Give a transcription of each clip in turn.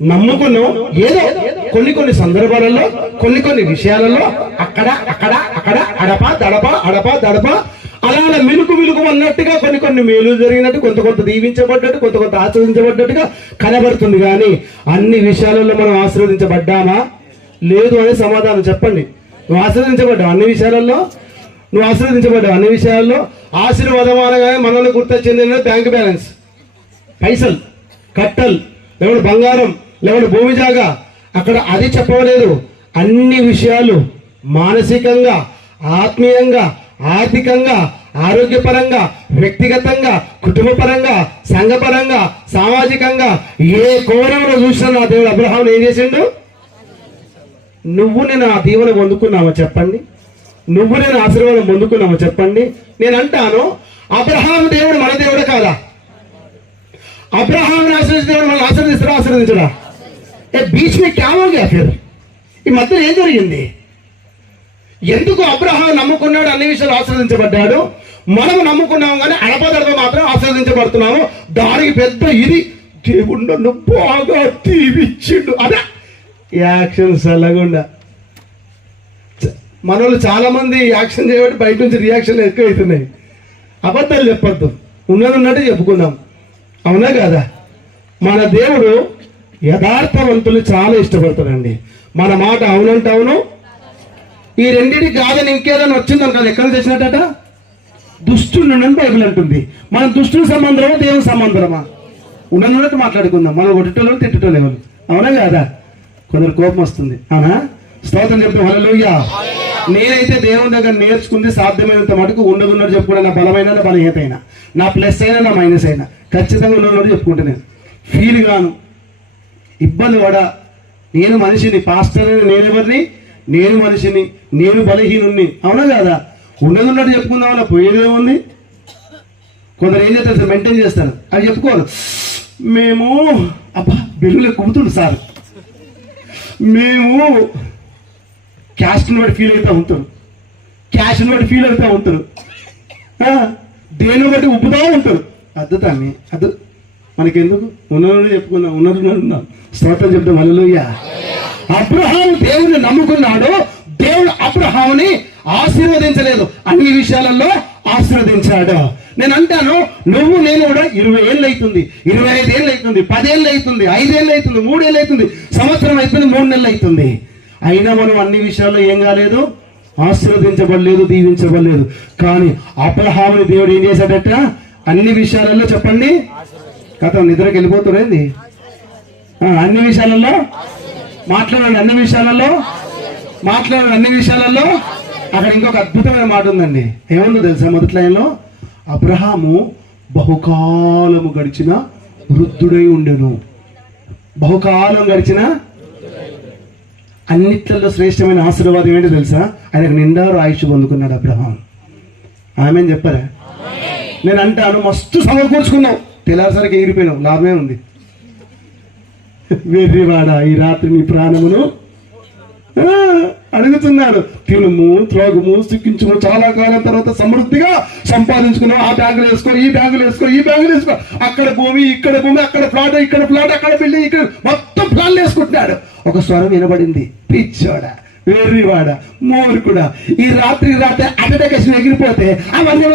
నమ్ముకున్నాం. ఏదో కొన్ని సందర్భాలలో కొన్ని విషయాలలో అక్కడ అక్కడ అక్కడ అడప దడప అలా మిలుకు అన్నట్టుగా కొన్ని మేలు జరిగినట్టు, కొంత దీవించబడ్డట్టు, కొంత ఆశీర్వదించబడ్డట్టుగా కనబడుతుంది. కానీ అన్ని విషయాలలో మనం ఆశీర్వదించబడ్డామా లేదు అనే సమాధానం చెప్పండి. నువ్వు ఆశీర్వదించబడ్డావు అన్ని విషయాలలో, నువ్వు ఆశీర్వదించబడ్డావు అన్ని విషయాల్లో. ఆశీర్వాదం అనగానే మనల్ని గుర్తొచ్చింది బ్యాంక్ బ్యాలెన్స్, పైసలు, కట్టలు, లేకపోతే బంగారం, లేకపోతే భూమి జాగా, అక్కడ అది చెప్పలేదు. అన్ని విషయాలు మానసికంగా, ఆత్మీయంగా, ఆర్థికంగా, ఆరోగ్యపరంగా, వ్యక్తిగతంగా, కుటుంబపరంగా, సంఘపరంగా, సామాజికంగా ఏ కోణంలో చూసినా నా దేవుడు అబ్రహాం ఏం చేసిండు? నువ్వు నేను ఆ దీవెన పొందుకున్నావా చెప్పండి? నువ్వు నేను ఆశీర్వాదం పొందుకున్నావా చెప్పండి? నేను అంటాను, అబ్రహాం దేవుడు మన దేవుడు కాదా? అబ్రహాం ఆశీర్వదించిన దేవుడు మనల్ని ఆశీర్వదిస్తాడా ఆశీర్వదించడా? బీచ్ మీ క్యా హో గయా ఫిర్? ఈ మధ్య ఏం జరిగింది? ఎందుకు అబ్రహాం నమ్ముకున్నాడు, అన్ని విషయాలు ఆశీర్వదించబడ్డాడు? మనము నమ్ముకున్నాము కానీ అడపదడప మాత్రం ఆశీర్వదించబడుతున్నాము. దానికి పెద్ద ఇది దేవుడు నన్ను బాగా దీవించిండు అదే యాక్షన్ సలగుండా. మన వాళ్ళు చాలా మంది యాక్షన్ చేయబట్టి బయట నుంచి రియాక్షన్లు ఎక్కువ అవుతున్నాయి. అబద్ధాలు చెప్పొద్దు, ఉన్నట్టు చెప్పుకుందాం. అవునా కదా? మన దేవుడు యథార్థవంతులు చాలా ఇష్టపడతాడండి. మన మాట అవునంటే అవును, ఈ రెండింటికి కాదని ఇంకేదైనా వచ్చిందని కాదు. ఎక్కడ తెచ్చినట్ట దుష్టుడు నుండి బైబిల్ అంటుంది. మన దుష్టుని సంబంధమా దేవుని సంబంధమా? ఉన్నట్టు మాట్లాడుకుందాం. మనం కొట్టేటోళ్ళు తిట్టేటోళ్ళు. అవునా కాదా? కొందరు కోపం వస్తుంది. అవునా? స్తోత్రం చెప్తాం. హల్లెలూయా. నేనైతే దేవుని దగ్గర నేర్చుకుంది సాధ్యమైనంత మటుకు ఉన్నట్టు చెప్పుకున్నా. నా బలమైన నా బలహీనత అయినా, నా ప్లస్ అయినా నా మైనస్ అయినా ఖచ్చితంగా ఉన్నట్టు చెప్పుకుంటా. నేను ఫీల్ గాను, ఇబ్బంది పడా. నేను మనిషిని, పాస్టర్ నేను ఎవరిని? నేను మనిషిని, నేను బలహీనుణ్ణి. అవునా కాదా? ఉన్నట్టు చెప్పుకుందాం వల్ల పోయేదేముంది? కొందరు ఏం చేస్తారు, మెయింటైన్ చేస్తారు. అవి చెప్పుకోరు. మేము అబ్బా బెల్లులే కుమ్ముతుండు సార్, మేము క్యాస్ట్ని బట్టి ఫీల్ అవుతూ ఉంటారు, క్యాష్ని బట్టి ఫీల్ అవుతూ ఉంటారు, దేని బట్టి ఉబ్బుతూ ఉంటారు. అద్దుతాన్ని అద్దు మనకెందుకు? ఉన్నది చెప్పుకుందాం. ఉన్నది స్తోత్రం చెప్తాం. హల్లెలూయా. అబ్రహాం దేవుడిని నమ్ముకున్నాడు. దేవుడు అబ్రహాముని ఆశీర్వదించలేదు, అన్ని విషయాలలో ఆశీర్వదించాడు. నేను అంటాను, నువ్వు నేను కూడా 20 ఏళ్ళు అవుతుంది, 25 ఏళ్ళు అవుతుంది, 10 ఏళ్ళు అవుతుంది, 5 ఏళ్ళు అవుతుంది, 3 ఏళ్ళు అవుతుంది, సంవత్సరం అవుతుంది, 3 నెలలు అవుతుంది. అయినా మనం అన్ని విషయాల్లో ఏం కాలేదు? ఆశీర్వదించబడలేదు, దీవించబడలేదు. కానీ అబ్రహాముని దేవుడు ఏం చేశాడట? అన్ని విషయాలలో చెప్పండి. కథ నిద్రకి వెళ్ళిపోతురేంది? అన్ని విషయాలలో మాట్లాడండి, అన్ని విషయాలలో మాట్లాడండి, అన్ని విషయాలలో. అక్కడ ఇంకొక అద్భుతమైన మాట ఉందండి. ఏముందో తెలుసా? మొదటి లైన్లో అబ్రహాము బహుకాలము గడిచిన వృద్ధుడై ఉండెను. బహుకాలం గడిచిన అన్నిట్లలో శ్రేష్టమైన ఆశీర్వాదం ఏంటో తెలుసా? ఆయనకు నిండారు ఆయుష్ పొందుకున్నాడు అబ్రహాం. ఆమెను చెప్పారా? నేను అంటాను, మస్తు సమకూర్చుకున్నావు, తెల్లారిసరికి ఎగిరిపోయినావు, లాభమే ఉంది. వెర్రివాడ, ఈ రాత్రి నీ ప్రాణమును అడుగుతున్నాడు. తినుము, త్రాగుము, సుఖించుము, చాలా కాలం తర్వాత సమృద్ధిగా సంపాదించుకున్నావు. ఆ బ్యాంకులు వేసుకో, ఈ బ్యాంకులు వేసుకో, ఈ బ్యాంకులు వేసుకో, అక్కడ భూమి, ఇక్కడ భూమి, అక్కడ ప్లాట్, ఇక్కడ ప్లాట్, అక్కడ బిల్డింగ్, ఇక్కడ మొత్తం ప్లాన్లు వేసుకుంటున్నాడు. ఒక స్వరం వినబడింది, పిచ్చోడ, వెర్రివాడ, మూర్ఖుడా, ఈ రాత్రి అటెకేషన్ ఎగిరిపోతే అవన్నీ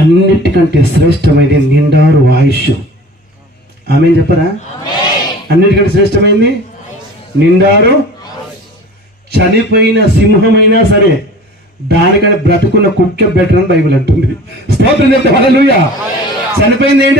అన్నిటికంటే శ్రేష్టమైనది నిండారు ఆయుష్. ఆమె చెప్పరా? అన్నిటికంటే శ్రేష్టమైంది నిండారు. చనిపోయిన సింహమైనా సరే దానికంటే బ్రతుకున్న కుక్క బెటర్ అని బైబిల్ అంటుంది. స్తోత్రం చెప్తే హల్లెలూయా. చనిపోయింది ఏంటి?